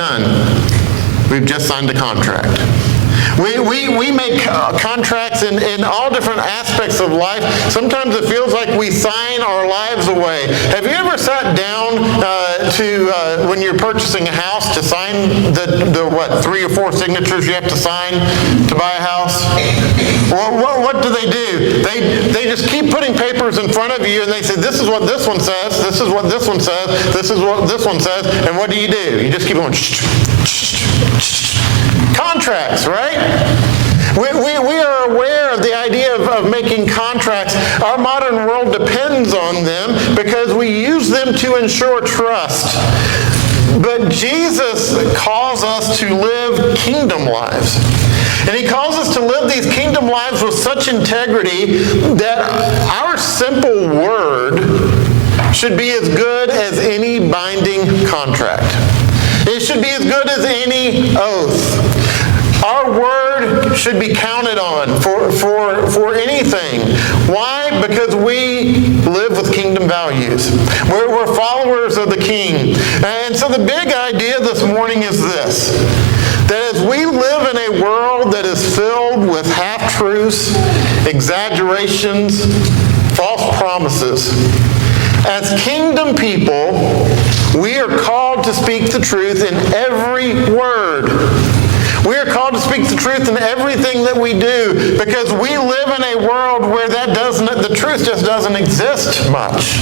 done? We've just signed a contract. We make contracts in all different aspects of life. Sometimes it feels like we sign our lives away. Have you ever sat down when you're purchasing a house to sign the 3 or 4 signatures you have to sign to buy a house? Well, what do? They just keep putting papers in front of you, and they say, this is what this one says, this is what this one says, this is what this one says, and what do? You just keep going, contracts, right? We are aware of the idea of making contracts. Our modern world depends on them because we use them to ensure trust. But Jesus calls us to live kingdom lives. And he calls us to live these kingdom lives with such integrity that our simple word should be as good as any binding contract. It should be as good as any oath. Our word should be counted on for anything. Why? Because we live with kingdom values. We're followers of the King. And so the big idea this morning is this: that as we live in a world that is filled with half-truths, exaggerations, false promises, as kingdom people, we are called to speak the truth in every word. We are called to speak the truth in everything that we do, because we live in a world where the truth just doesn't exist much.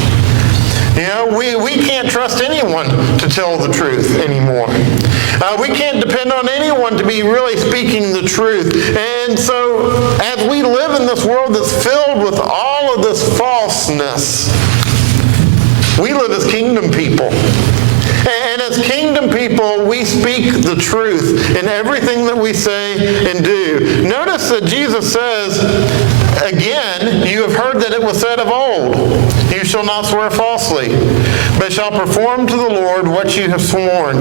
We can't trust anyone to tell the truth anymore. We can't depend on anyone to be really speaking the truth. And so, as we live in this world that's filled with all of this falseness, we live as kingdom people. And as kingdom people, we speak the truth in everything that we say and do. Notice that Jesus says, again, you have heard that it was said of old, you shall not swear falsely, but shall perform to the Lord what you have sworn.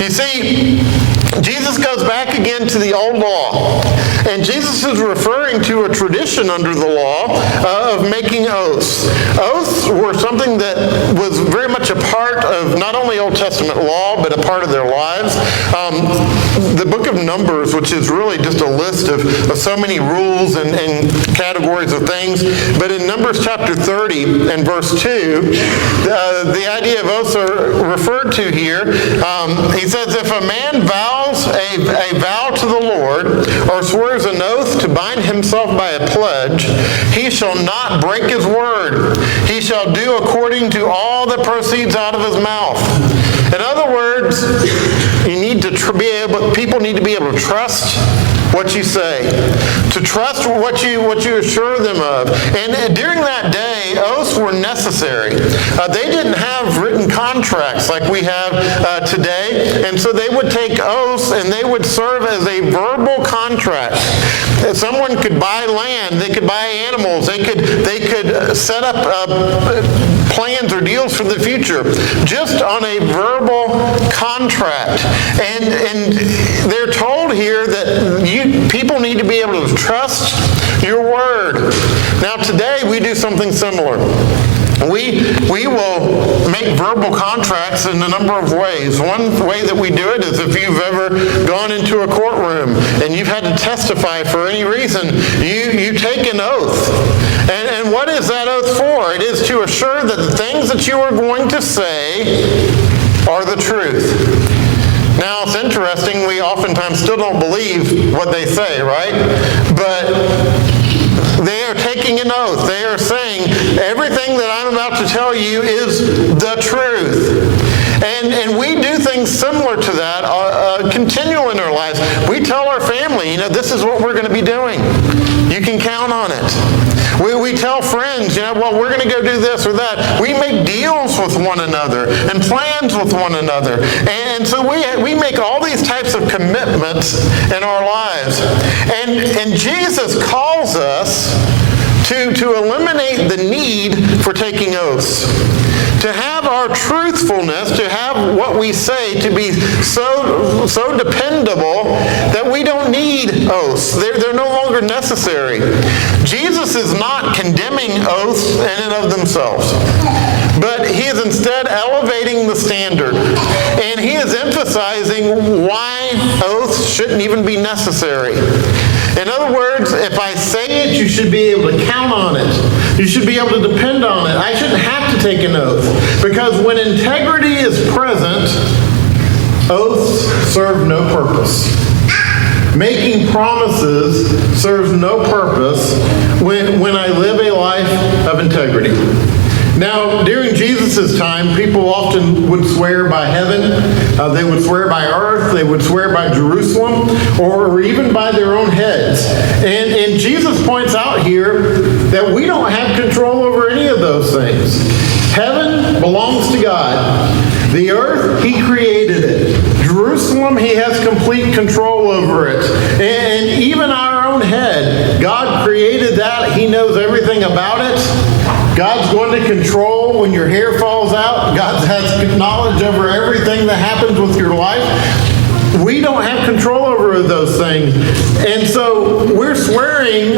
You see, Jesus goes back again to the old law. And Jesus is referring to a tradition under the law of making oaths. Oaths were something that was very much a part of not only Old Testament law, but a part of their lives. The book of Numbers, which is really just a list of so many rules and categories of things. But in Numbers chapter 30 and verse 2, the idea of oaths are referred to here. He says, if a man vows a vow to the Lord, or swears an oath to bind himself by a pledge, he shall not break his word. He shall do according to all that proceeds out of his mouth. In other words, people need to be able to trust what you say, to trust what you assure them of. And during that day, oaths were necessary. They didn't have written contracts like we have today, and so they would take oaths and they would serve as a verbal contract. Someone could buy land, they could buy animals, they could set up plans or deals for the future just on a verbal contract. And they're told here that people need to be able to trust your word. Now today we do something similar. We will make verbal contracts in a number of ways. One way that we do it is if you've ever gone into a courtroom and you've had to testify for any reason, you take an oath. And what is that oath for? It is to assure that the things that you are going to say are the truth. Now, it's interesting, we oftentimes still don't believe what they say, right? But they are taking an oath. They are saying, everything that I'm about to tell you is the truth. And we do things similar to that continual in our lives. We tell our family, this is what we're going to be doing. You can count on it. We tell friends, well, we're going to go do this or that. We make deals with one another and plans with one another. And so we make all these types of commitments in our lives. And Jesus calls us to eliminate the need for taking oaths. To have our truthfulness, to have what we say to be so dependable that we don't need oaths. They're no longer necessary. Jesus is not condemning oaths in and of themselves, but he is instead elevating the standard. And he is emphasizing emphasizing why oaths shouldn't even be necessary. In other words, if I say it, you should be able to count on it. You should be able to depend on it. I shouldn't have to take an oath. Because when integrity is present, oaths serve no purpose. Making promises serves no purpose when I live a life of integrity. Now, during Jesus' time, people often would swear by heaven, they would swear by earth, they would swear by Jerusalem, or even by their own heads. And Jesus points out here that we don't have control over any of those things. Heaven belongs to God. The earth, He created it. Jerusalem, He has complete control over it. And even our own head, God created that. He knows everything about it. God's going to control when your hair falls out. God has knowledge over everything that happens with your life. We don't have control over those things. And so we're swearing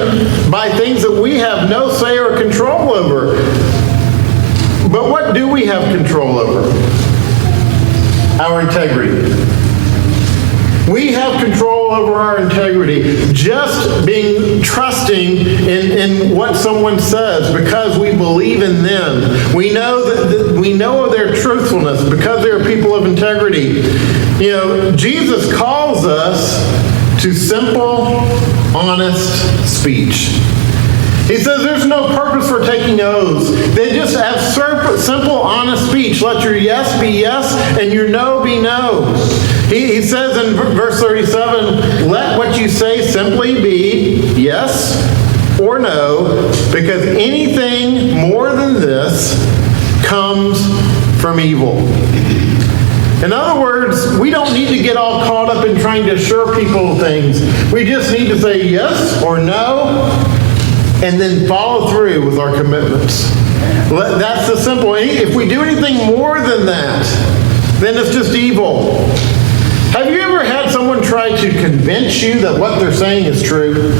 by things that we have no say or control over. But what do we have control over? Our integrity. We have control over our integrity. Just being trusting in what someone says because we believe in them. We know that we know of their truthfulness because they are people of integrity. You know, Jesus calls us to simple, honest speech. He says there's no purpose for taking oaths. They just have simple, honest speech. Let your yes be yes and your no be no. He says in verse 37, let what you say simply be yes or no, because anything more than this comes from evil. In other words, we don't need to get all caught up in trying to assure people things. We just need to say yes or no, and then follow through with our commitments. That's the simple. If we do anything more than that, then it's just evil. Have you ever had someone try to convince you that what they're saying is true?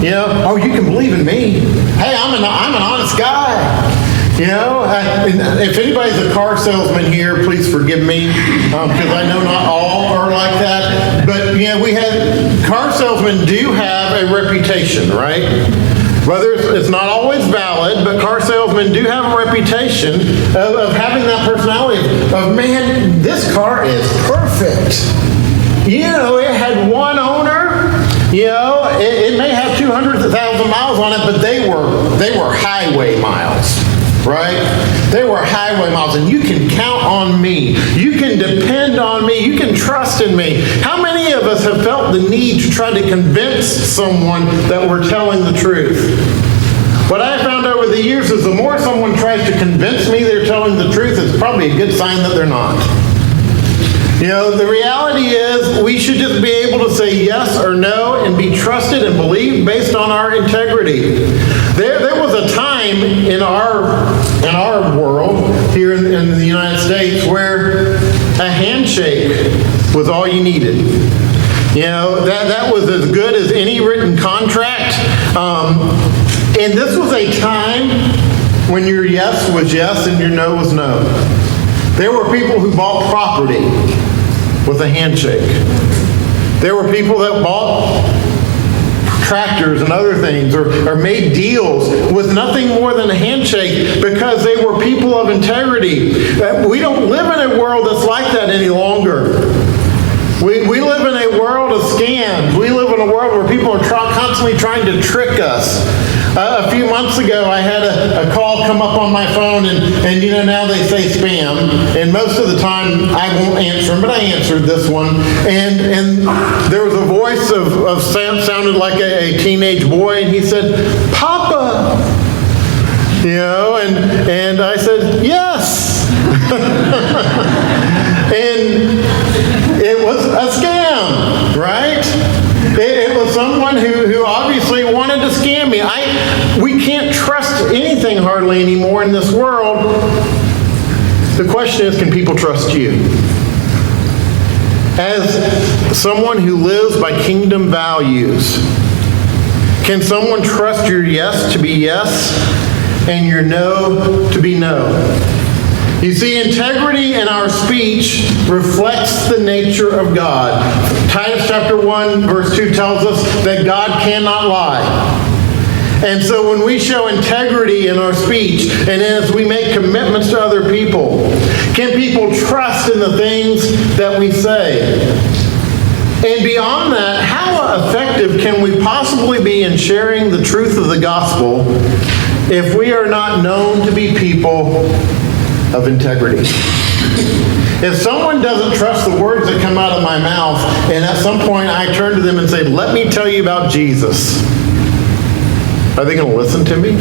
You know, oh, you can believe in me. Hey, I'm an honest guy. You know, if anybody's a car salesman here, please forgive me, because I know not all are like that. But, you know, car salesmen do have a reputation, right? Whether it's not always valid, but car salesmen do have a reputation of having that personality of, man, this car is perfect. You know, it had one owner. You know, it may have 200,000 miles on it, but they were highway miles. Right? They were highway miles, and you can count on me. You can depend on me. You can trust in me. How many of us have felt the need to try to convince someone that we're telling the truth? What I found over the years is the more someone tries to convince me they're telling the truth, it's probably a good sign that they're not. You know, the reality is we should just be able to say yes or no and be trusted and believed based on our integrity. There was a time in our world here in the United States where a handshake was all you needed. You know, that was as good as any written contract. And this was a time when your yes was yes and your no was no. There were people who bought property with a handshake. There were people that bought tractors and other things or made deals with nothing more than a handshake because they were people of integrity. We don't live in a world that's like that any longer. We live in a world of scams. We live in a world where people are constantly trying to trick us. A few months ago, I had a call come up on my phone, and you know, now they say spam. And most of the time, I won't answer them, but I answered this one. And there was a voice of sounded like a teenage boy, and he said, "Papa." You know, and I said, "Yes." And it was a scam, right? It was someone who obviously wanted to scam me. We can't trust anything hardly anymore in this world. The question is, can people trust you? As someone who lives by kingdom values, can someone trust your yes to be yes and your no to be no? You see, integrity in our speech reflects the nature of God. Titus chapter 1, verse 2 tells us that God cannot lie. And so when we show integrity in our speech, and as we make commitments to other people, can people trust in the things that we say? And beyond that, how effective can we possibly be in sharing the truth of the gospel if we are not known to be people of integrity? If someone doesn't trust the words that come out of my mouth, and at some point I turn to them and say, let me tell you about Jesus, are they going to listen to me?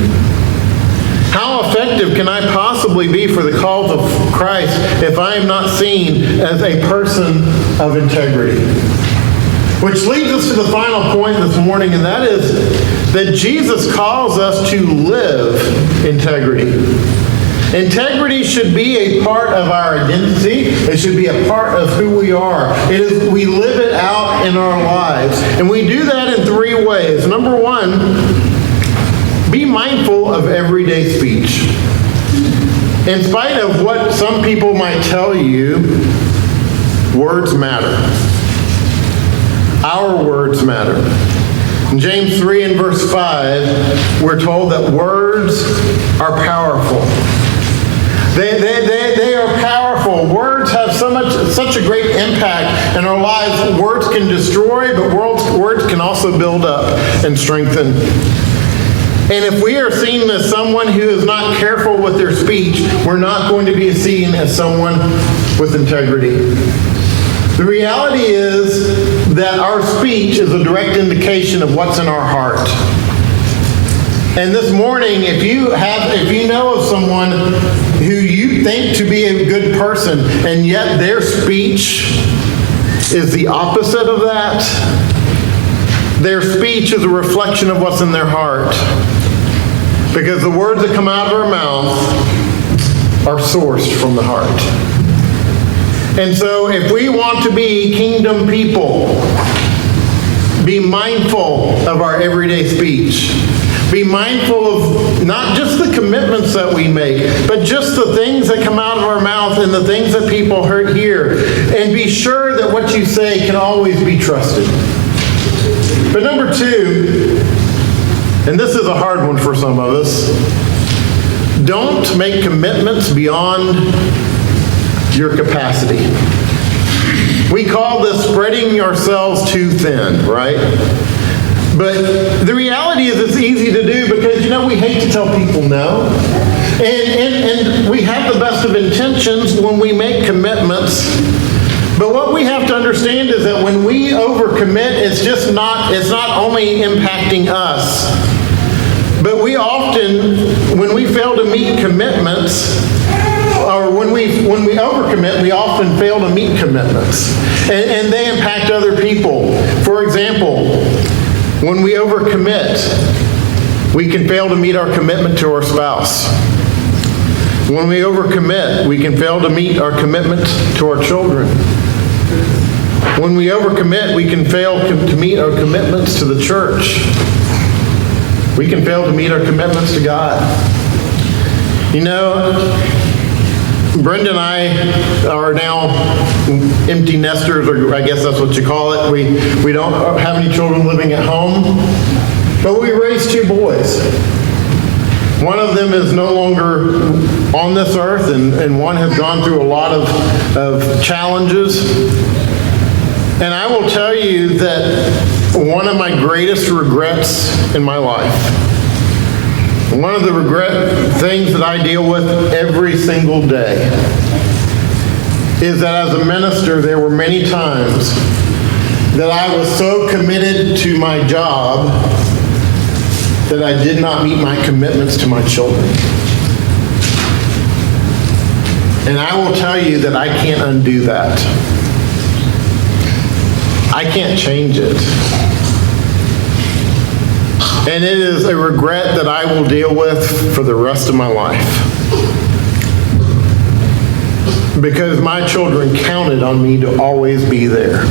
How effective can I possibly be for the cause of Christ if I am not seen as a person of integrity? Which leads us to the final point this morning, and that is that Jesus calls us to live integrity. Integrity should be a part of our identity. It should be a part of who we are. We live it out in our lives. And we do that in three ways. Number one, be mindful of everyday speech. In spite of what some people might tell you, words matter. Our words matter. In James 3 and verse 5, we're told that words are powerful. They are powerful. Words have such a great impact in our lives. Words can destroy, but words can also build up and strengthen. And if we are seen as someone who is not careful with their speech, we're not going to be seen as someone with integrity. The reality is that our speech is a direct indication of what's in our heart. And this morning, if you know of someone who you think to be a good person, and yet their speech is the opposite of that, their speech is a reflection of what's in their heart. Because the words that come out of our mouth are sourced from the heart. And so if we want to be kingdom people, be mindful of our everyday speech. Be mindful of not just the commitments that we make, but just the things that come out of our mouth and the things that people hear. And be sure that what you say can always be trusted. But number two, and this is a hard one for some of us, don't make commitments beyond your capacity. We call this spreading yourselves too thin, right? But the reality is it's easy to do because, we hate to tell people no. And we have the best of intentions when we make commitments. But what we have to understand is that when we overcommit, it's not only impacting us, but we often, when we fail to meet commitments, or when we overcommit, we often fail to meet commitments. And they impact other people. For example, when we overcommit, we can fail to meet our commitment to our spouse. When we overcommit, we can fail to meet our commitment to our children. When we overcommit, we can fail to meet our commitments to the church. We can fail to meet our commitments to God. Brenda and I are now empty nesters, or I guess that's what you call it. We don't have any children living at home, but we raised two boys. One of them is no longer on this earth, and one has gone through a lot of challenges. And I will tell you that one of my greatest regrets in my life, one of the things that I deal with every single day, is that as a minister, there were many times that I was so committed to my job that I did not meet my commitments to my children. And I will tell you that I can't undo that. I can't change it. And it is a regret that I will deal with for the rest of my life. Because my children counted on me to always be there.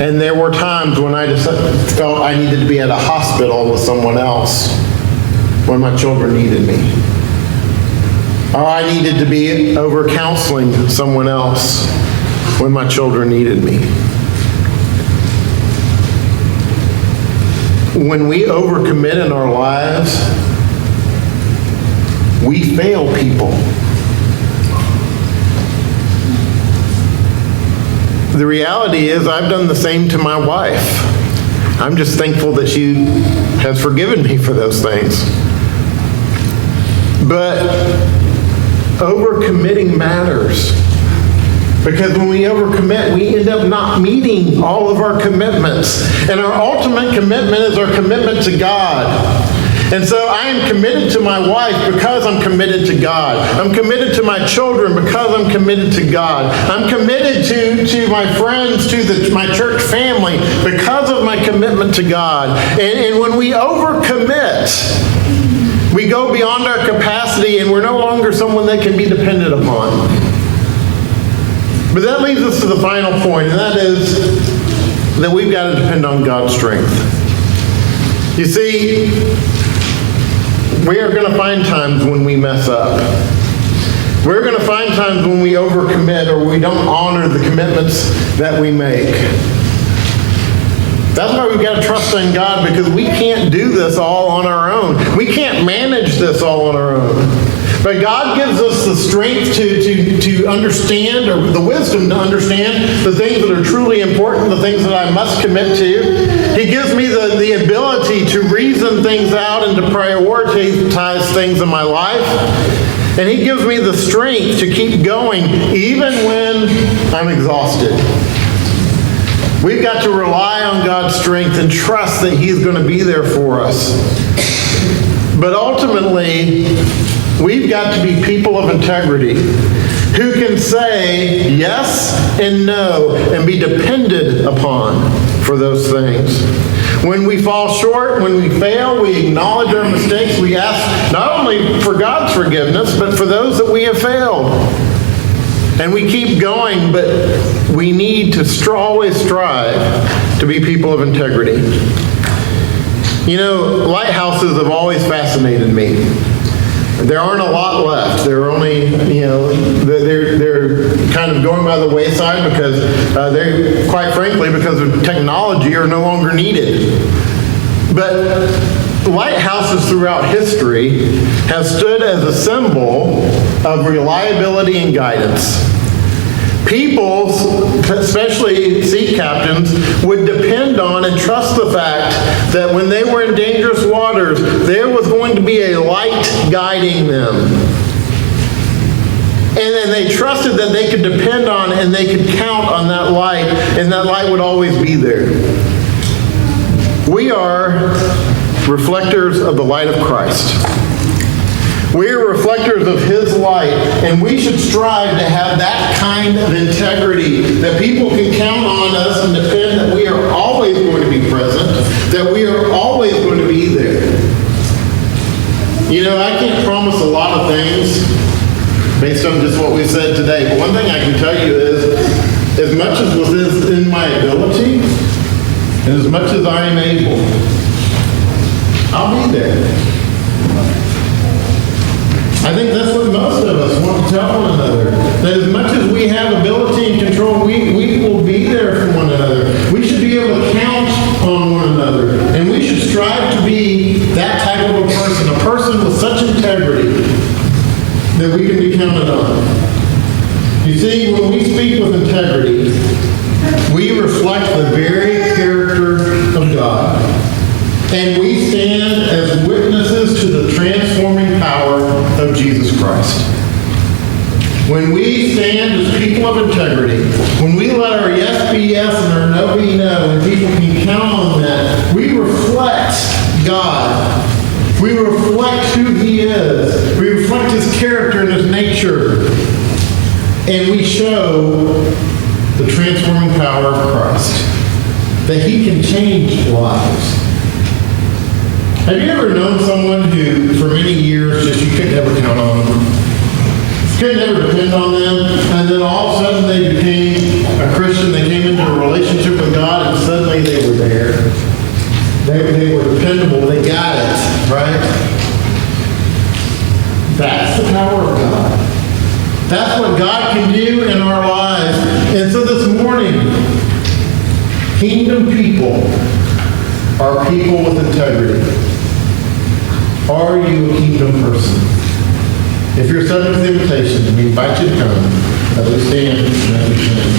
And there were times when I just felt I needed to be at a hospital with someone else when my children needed me. Or I needed to be over counseling someone else when my children needed me. When we overcommit in our lives, we fail people. The reality is I've done the same to my wife. I'm just thankful that she has forgiven me for those things. But overcommitting matters. Because when we overcommit, we end up not meeting all of our commitments. And our ultimate commitment is our commitment to God. And so I am committed to my wife because I'm committed to God. I'm committed to my children because I'm committed to God. I'm committed to my friends, to my church family because of my commitment to God. And when we overcommit, we go beyond our capacity and we're no longer someone that can be depended upon. But that leads us to the final point, and that is that we've got to depend on God's strength. You see, we are going to find times when we mess up. We're going to find times when we overcommit or we don't honor the commitments that we make. That's why we've got to trust in God, because we can't do this all on our own. We can't manage this all on our own. But God gives us the strength to understand, or the wisdom to understand the things that are truly important, the things that I must commit to. He gives me the ability to reason things out and to prioritize things in my life. And He gives me the strength to keep going even when I'm exhausted. We've got to rely on God's strength and trust that He's going to be there for us. But ultimately, we've got to be people of integrity who can say yes and no and be depended upon for those things. When we fall short, when we fail, we acknowledge our mistakes. We ask not only for God's forgiveness, but for those that we have failed. And we keep going, but we need to always strive to be people of integrity. You know, lighthouses have always fascinated me. There aren't a lot left. There are only, they're kind of going by the wayside because they, quite frankly, because of technology, are no longer needed. But lighthouses throughout history have stood as a symbol of reliability and guidance. People, especially sea captains, would depend on and trust the fact that when they were in dangerous waters, there was going to be a light guiding them. And then they trusted that they could depend on and they could count on that light, and that light would always be there. We are reflectors of the light of Christ. We are reflectors of His light, and we should strive to have that kind of integrity that people can count on us and depend that we are always going to be present, that we are always going to be there. You know, I can't promise a lot of things based on just what we said today, but one thing I can tell you is, as much as was in my ability, and as much as I am able, I'll be there. I think that's what most of us want to tell one another. That as much as we have ability and control, we will be there for one another. We should be able to count on one another. And we should strive to be that type of a person with such integrity that we can be counted on. You see, when we speak with integrity, we reflect the very character of God. And we stand as witnesses to the transforming power of Jesus Christ. When we stand as people of integrity, when we let our yes be yes and our no be no, and people can count on that, we reflect God. We reflect who He is. We reflect His character and His nature. And we show the transforming power of Christ, that He can change lives. Have you ever known someone who, for many years, just you could never count on them? You could never depend on them, and then all of a sudden they became a Christian, they came into a relationship with God, and suddenly they were there. They were dependable, they got it, right? That's the power of God. That's what God can do in our lives. And so this morning, kingdom people are people with integrity. Are you a kingdom person? If you're subject to the invitation, we invite you to come. Let us stand and let us sing.